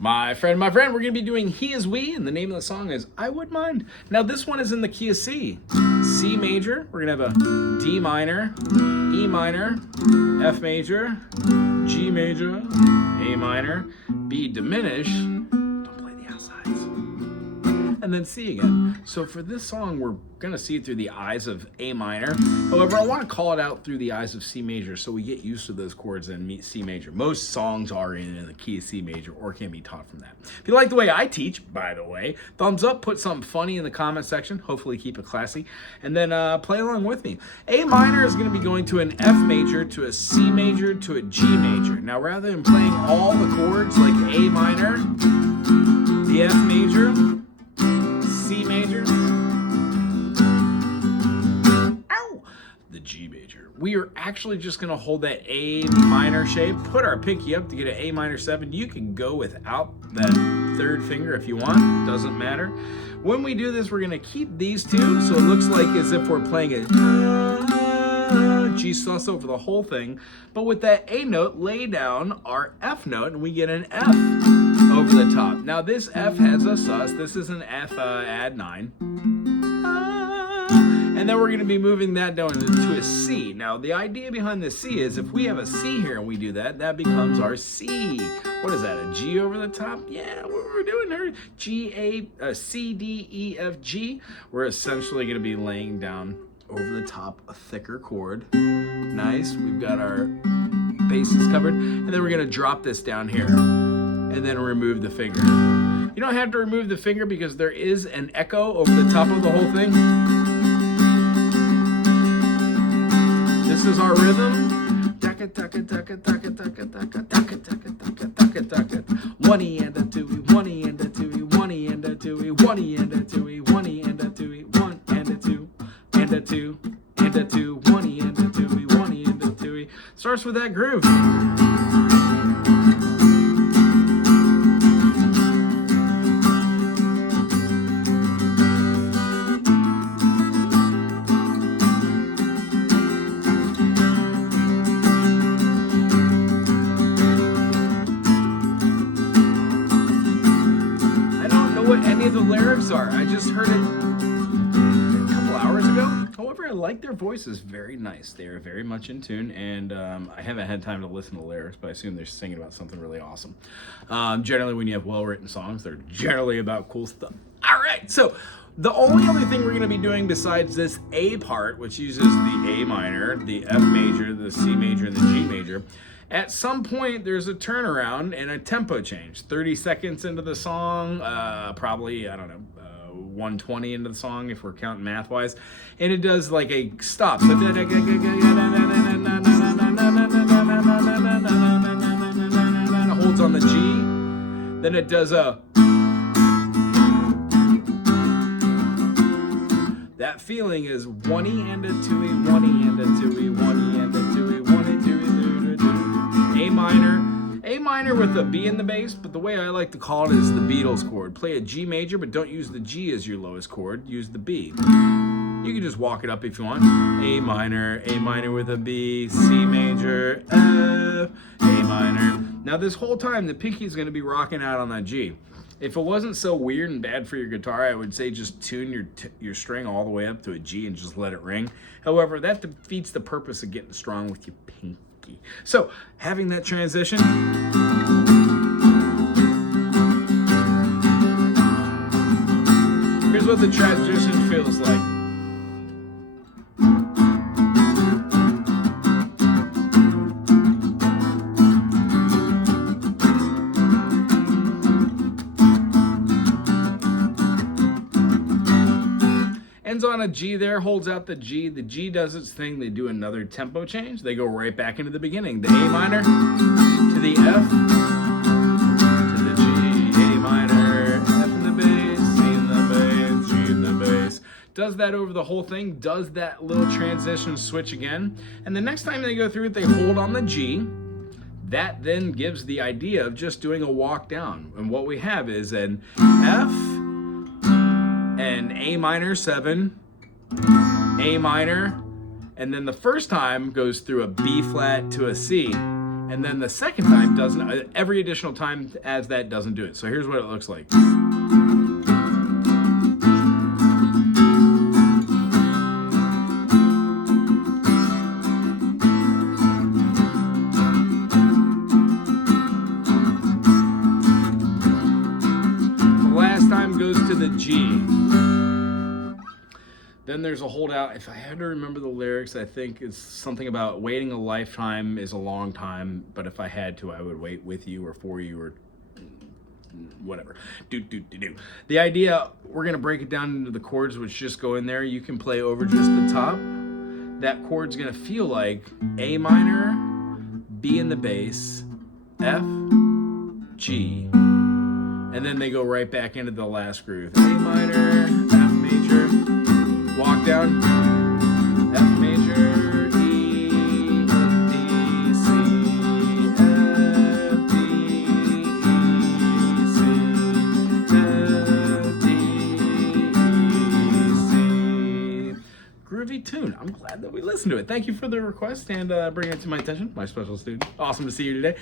My friend, we're going to be doing He Is We, and the name of the song is I Would Mind. Now, this one is in the key of C. C major, we're going to have a D minor, E minor, F major, G major, A minor, B diminished, don't play the outsides, and then C again. So for this song, we're going to see it through the eyes of A minor. However, I want to call it out through the eyes of C major so we get used to those chords and C major. Most songs are in the key of C major or can be taught from that. If you like the way I teach, by the way, thumbs up, put something funny in the comment section. Hopefully keep it classy. And then play along with me. A minor is going to be going to an F major, to a C major, to a G major. Now, rather than playing all the chords like A minor, the F major, C major, the G major, we are actually just going to hold that A minor shape, put our pinky up to get an A minor 7. You can go without that third finger if you want, doesn't matter. When we do this, we're going to keep these two, so it looks like as if we're playing a G sus over the whole thing, but with that A note, lay down our F note and we get an F over the top. Now this F has a sus, this is an F add 9. And then we're going to be moving that down to a C. Now, the idea behind the C is if we have a C here and we do that, that becomes our C. What is that, a G over the top? Yeah, what we're doing there, G, A, C, D, E, F, G. We're essentially going to be laying down over the top a thicker chord. Nice, we've got our bases covered. And then we're going to drop this down here and then remove the finger. You don't have to remove the finger because there is an echo over the top of the whole thing. This is our rhythm. One E and a two E, one E and a two E, one E and a two E, one E and a two E, one E and a two E, one and a two, and a two, and a two, one E and a two E, one E and a two E. Starts with that groove. What any of the lyrics are. I just heard it a couple hours ago. However, I like their voices, very nice. They are very much in tune, and I haven't had time to listen to the lyrics, but I assume they're singing about something really awesome. Generally, when you have well-written songs, they're generally about cool stuff. All right, so the only other thing we're going to be doing besides this A part, which uses the A minor, the F major, the C major, and the G major, at some point, there's a turnaround and a tempo change. 30 seconds into the song, probably, I don't know, 120 into the song if we're counting math-wise. And it does like a stop. So it holds on the G. Then it does a... That feeling is 1 E and a 2 E, 1 E and a 2 E, 1 E and a 2 E, 1 E, 2 E, A minor with a B in the bass, but the way I like to call it is the Beatles chord. Play a G major, but don't use the G as your lowest chord, use the B. You can just walk it up if you want. A minor with a B, C major, F, A minor. Now this whole time, the pinky is going to be rocking out on that G. If it wasn't so weird and bad for your guitar, I would say just tune your string all the way up to a G and just let it ring. However, that defeats the purpose of getting strong with your pinky. So, having that transition, here's what the transition feels like. Ends on a G there, holds out the G. The G does its thing. They do another tempo change. They go right back into the beginning. The A minor to the F to the G. A minor, F in the bass, C in the bass, G in the bass. Does that over the whole thing. Does that little transition switch again. And the next time they go through it, they hold on the G. That then gives the idea of just doing a walk down. And what we have is an F, an A minor 7, A minor, and then the first time goes through a B flat to a C, And then the second time doesn't, every additional time adds that doesn't do it. So here's what it looks like. The last time goes to the G. Then there's a holdout. If I had to remember the lyrics, I think it's something about waiting a lifetime is a long time, but if I had to, I would wait with you or for you or whatever. Do. The idea, we're gonna break it down into the chords which just go in there. You can play over just the top. That chord's gonna feel like A minor, B in the bass, F, G, and then they go right back into the last groove. A minor, F major, walk down, F major, E, D, C, F, D, E, C, F, D, E, C. Groovy tune. I'm glad that we listened to it. Thank you for the request and bringing it to my attention, my special student. Awesome to see you today.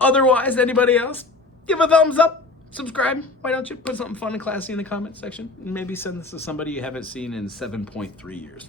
Otherwise, anybody else, give a thumbs up. Subscribe. Why don't you put something fun and classy in the comment section? And maybe send this to somebody you haven't seen in 7.3 years.